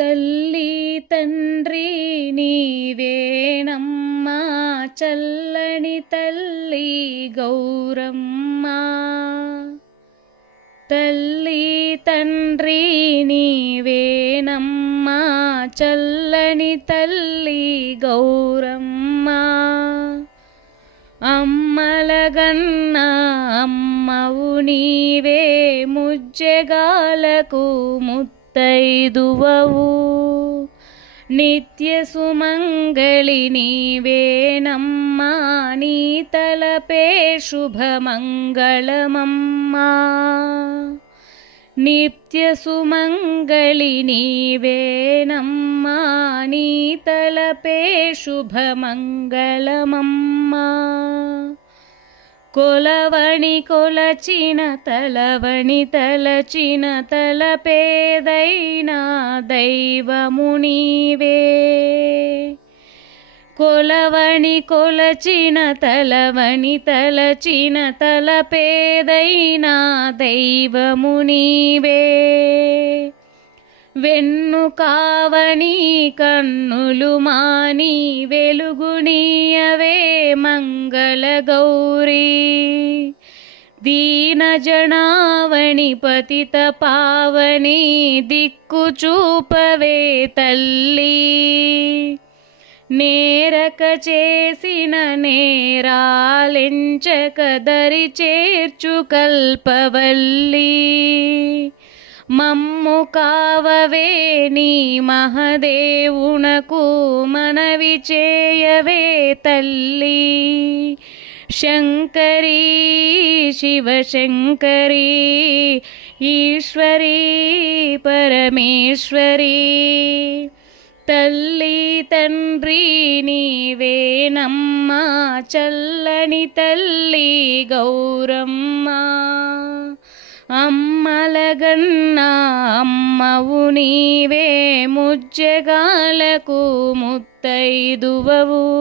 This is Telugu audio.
తల్లి తండ్రి నీవేనమ్మా చల్లని తల్లి గౌరమ్మ. తల్లి తండ్రి నీవేనమ్మా చల్లని తల్లి గౌరమ్మ. అమ్మలగన్న అమ్మవు నీవే ముజ్జగాలకు ముత్తైదువవు. నిత్య సుమంగళి నీవేనమ్మా నీ తలపే శుభమంగళమమ్మా. నిత్య సుమంగళి నీవేనమ్మా నీ తలపే శుభమంగళమమ్మా. కొలవని కొలచిన తలవని తలచిన తలపేదైనా దైవము నీవే. కొలవని కొలచిన తలవని తలచిన తలపేదైనా దైవము నీవే. వెన్ను కావని కన్నులు మాని వెలుగునీయవే మంగళ గౌరీ. దీన జనావని పతిత పావని దిక్కు చూపవే తల్లి. నేరక చేసిన నేరాలెంచక దరి చేర్చు కల్పవల్లి. మమ్ము కావవే నీ మహదేవునకు మనవి చేయవే తల్లి. శంకరీ శివశంకరీ ఈశ్వరీ పరమేశ్వరీ. తల్లి తండ్రి నీవేనమ్మా చల్లని తల్లి గౌరమ్మ. అమ్మలగన్న అమ్మవు నీవే ముజ్జగాలకు ముత్తైదువవు.